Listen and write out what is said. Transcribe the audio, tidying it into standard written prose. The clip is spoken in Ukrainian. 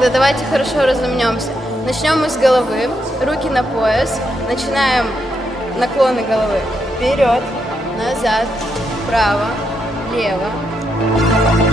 Тогда давайте хорошо разомнемся. Начнем мы с головы, руки на пояс, начинаем наклоны головы вперед, назад, вправо, лево.